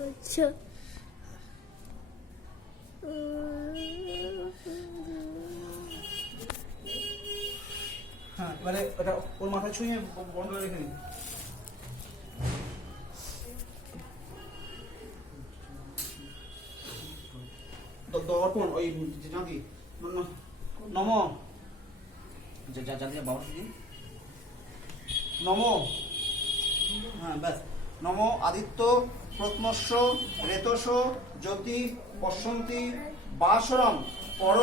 আচ্ছা হ্যাঁ, এবারে এটা ওর মাথায় ছুঁয়ে বন্ধ করে রেখে নিন। দর্পণ ওই নাকি নম জানিয়ে বাবা দিন নম। হ্যাঁ ব্যাস। নম আদিত্য প্রত্মস্য রেতস জ্যোতি পশ্যন্তি বাসরম পর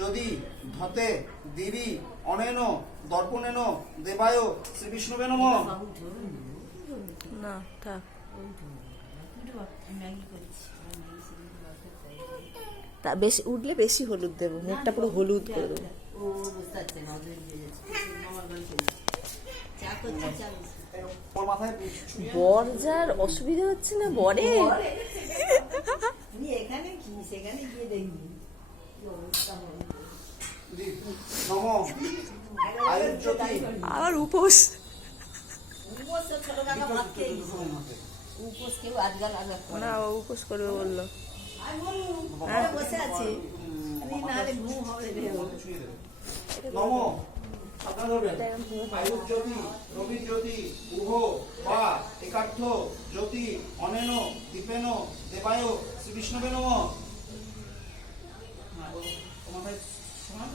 যদি ধতে দিবি অনেন দর্পণেন দেবায় শ্রীবিষ্ণুবে নম। না থাক, তা বেশি উঠলে বেশি হলুদ দেবো, মুখটা পুরো হলুদ করে দেবো। ওর মাথায় বর যার অসুবিধা হচ্ছে না বরে, এখানে কি সেখানে গিয়ে দেখবি নম আয়ুর্জ্যোতি আবার উপোস। ছোট কাকা ভাত খেয়ে উপোস কেউ আজকাল না ও উপোস করবে বললো। বসে আছে নাহলে ঘুম হবে নম আপনারা ধরবেন আয়ুর্জ্যোতি রবির জ্যোতি উহ বা একার্থ জ্যোতি অনেন দীপেন দেবায় শ্রীবিষ্ণবে নম। মাথায় সমান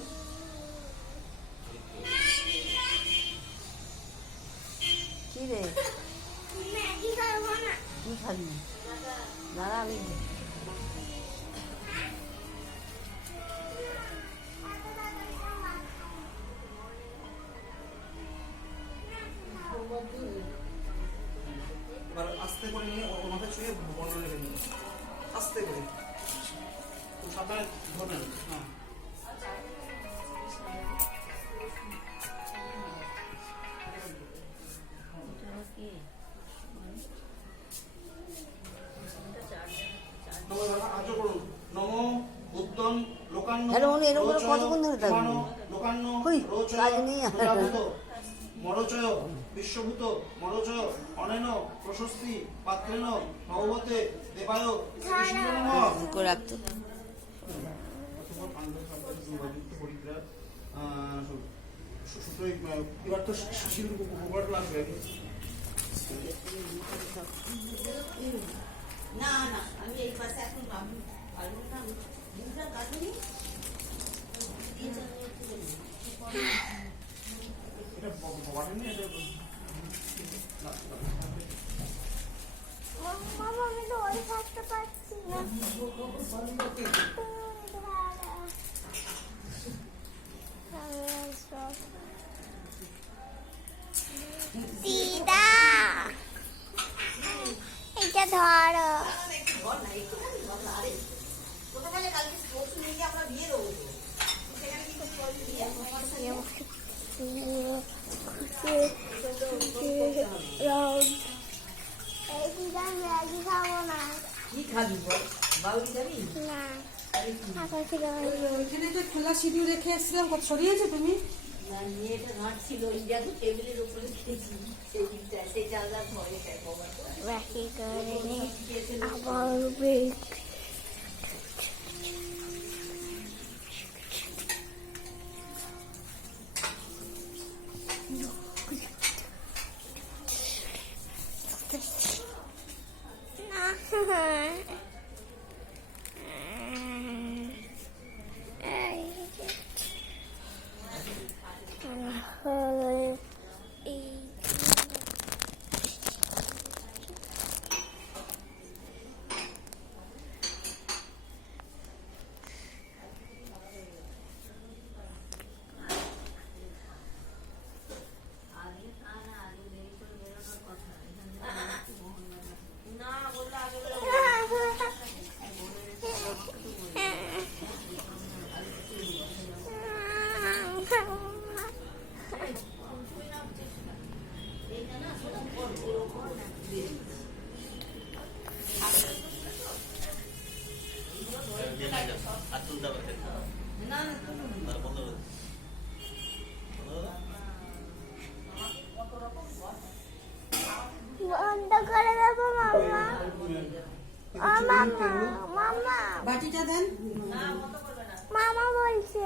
কি রে কি খাবি দাঁড়া আমি এবার আস্তে করে নিয়ে ওর মাথায় ছুঁয়ে বন্ধ রেখে দিন আস্তে করে, খুব সাবধানে ধরবেন। হ্যাঁ আজও করুন। নম উত্তম লোকান্ন আরে উনি এরকম করে কতক্ষণ ধরে থাকবে? লোকান্ন কই, রোচয় কাজ নেই আর। প্রজাভূত মরচয় বিশ্বভূত মরচয় অনেন প্রশস্তি পাত্রেন ভগবতে দেবায় শ্রীবিষ্ণুবে নমঃ। করে রাখতো এবার তো সিঁদুর গোবর লাগবে। না না আমি এই পাশে এখন পাবো পারবো না মুখটা কাটুনি এটা বাবা নেই এটা মামা আমি তো ওই থাকতে পারছি না। দিদা এটা ধরো। এই দিদা ম্যাগি খাবো না। কি খাবি বল বাউরি যাবি না আকাশে গাড়ি এখানে যে খোলা সিঁড়ি রেখে এসেছিলাম, কত সরিয়েছো তুমি? না মেয়েটা ঘাটছিল ওই দেখো টেবিলের উপরে খেয়েছি সেই দিকটা সেই জানলার ভয়ে খাবো বাকি করে আবার বেগ বন্ধ করে দেবো মামা। ও মামা মামা বাটিটা দেন। মামা বলছে